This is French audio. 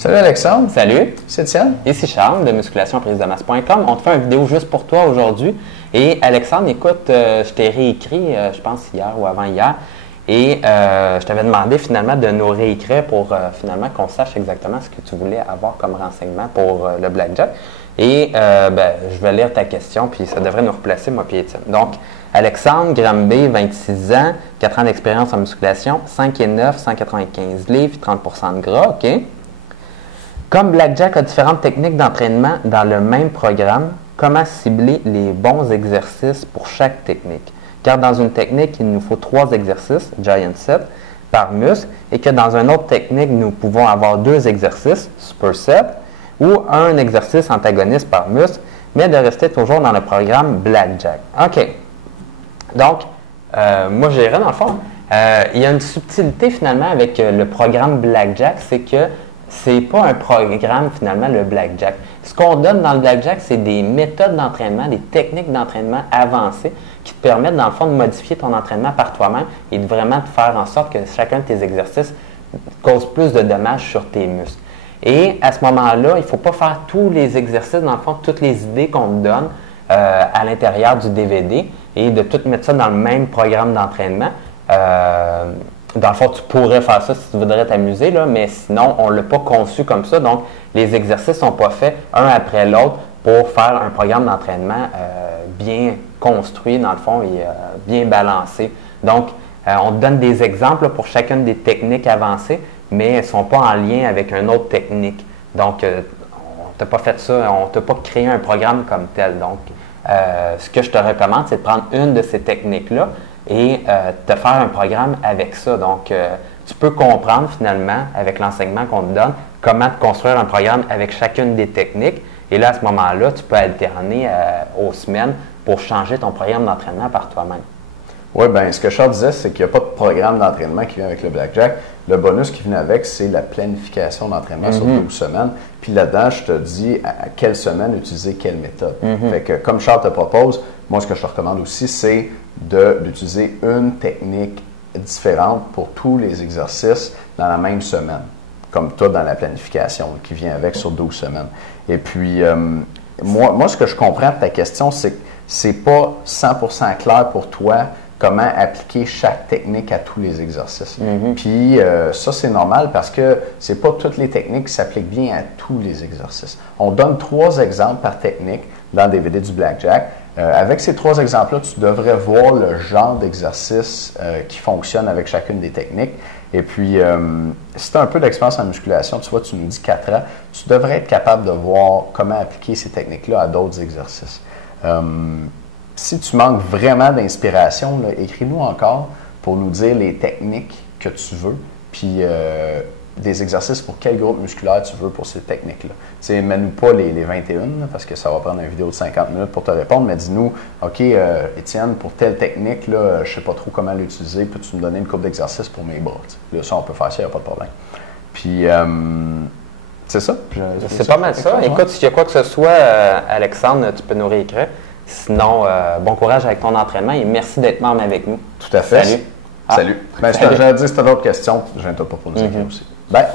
Salut Alexandre. Salut. C'est Étienne. Ici Charles de musculationprisemasse.com. On te fait une vidéo juste pour toi aujourd'hui. Et Alexandre, écoute, je t'ai réécrit, je pense hier ou avant-hier, et je t'avais demandé finalement de nous réécrire pour finalement qu'on sache exactement ce que tu voulais avoir comme renseignement pour le blackjack. Et je vais lire ta question, puis ça devrait nous replacer, moi puis Étienne. Donc, Alexandre Granby, 26 ans, 4 ans d'expérience en musculation, 5 et 9, 195 livres, 30% de gras, OK? Comme Blackjack a différentes techniques d'entraînement dans le même programme, comment cibler les bons exercices pour chaque technique? Car dans une technique, il nous faut 3 exercices, Giant Set, par muscle, et que dans une autre technique, nous pouvons avoir 2 exercices, Super Set, ou un exercice antagoniste par muscle, mais de rester toujours dans le programme Blackjack. OK. Donc, moi, je dirais dans le fond, il y a une subtilité finalement avec le programme Blackjack, c'est que c'est pas un programme finalement le Blackjack. Ce qu'on donne dans le Blackjack, c'est des méthodes d'entraînement, des techniques d'entraînement avancées qui te permettent dans le fond de modifier ton entraînement par toi-même et de vraiment te faire en sorte que chacun de tes exercices cause plus de dommages sur tes muscles. Et à ce moment-là, il ne faut pas faire tous les exercices, dans le fond, toutes les idées qu'on te donne à l'intérieur du DVD et de tout mettre ça dans le même programme d'entraînement. Dans le fond, tu pourrais faire ça si tu voudrais t'amuser, mais sinon, on ne l'a pas conçu comme ça. Donc, les exercices ne sont pas faits un après l'autre pour faire un programme d'entraînement bien construit, dans le fond, et bien balancé. Donc, on te donne des exemples pour chacune des techniques avancées, mais elles ne sont pas en lien avec une autre technique. Donc, on ne t'a pas fait ça, on ne t'a pas créé un programme comme tel. Donc, ce que je te recommande, c'est de prendre une de ces techniques-là et te faire un programme avec ça. Donc, tu peux comprendre finalement, avec l'enseignement qu'on te donne, comment te construire un programme avec chacune des techniques. Et là, à ce moment-là, tu peux alterner aux semaines pour changer ton programme d'entraînement par toi-même. Oui, bien, ce que Charles disait, c'est qu'il n'y a pas de programme d'entraînement qui vient avec le Blackjack. Le bonus qui vient avec, c'est la planification d'entraînement sur 12 semaines. Puis là-dedans, je te dis à quelle semaine utiliser quelle méthode. Fait que, comme Charles te propose, moi, ce que je te recommande aussi, c'est d'utiliser une technique différente pour tous les exercices dans la même semaine, comme toi dans la planification qui vient avec sur 12 semaines. Et puis, moi, ce que je comprends de ta question, c'est que c'est pas 100% clair pour toi comment appliquer chaque technique à tous les exercices. Puis ça, c'est normal parce que c'est pas toutes les techniques qui s'appliquent bien à tous les exercices. On donne 3 exemples par technique dans le DVD du Blackjack. Avec ces 3 exemples-là, tu devrais voir le genre d'exercice qui fonctionne avec chacune des techniques. Et puis, si tu as un peu d'expérience en musculation, tu vois, tu nous dis 4 ans, tu devrais être capable de voir comment appliquer ces techniques-là à d'autres exercices. Si tu manques vraiment d'inspiration, écris-nous encore pour nous dire les techniques que tu veux, puis des exercices pour quel groupe musculaire tu veux pour ces techniques-là. Tu sais, mets-nous pas les 21, parce que ça va prendre une vidéo de 50 minutes pour te répondre, mais dis-nous, OK, Étienne, pour telle technique, là, je ne sais pas trop comment l'utiliser, peux-tu me donner une couple d'exercices pour mes bras? Là, ça, on peut faire ça, il n'y a pas de problème. Puis, c'est ça? C'est pas mal ça. Écoute, s'il y a quoi que ce soit, Alexandre, tu peux nous réécrire. Sinon, bon courage avec ton entraînement et merci d'être membre avec nous. Tout à fait. Salut. Salut. Ben, je te dit, si tu as d'autres questions, je ne viens pas pour nous écrire aussi. Bye.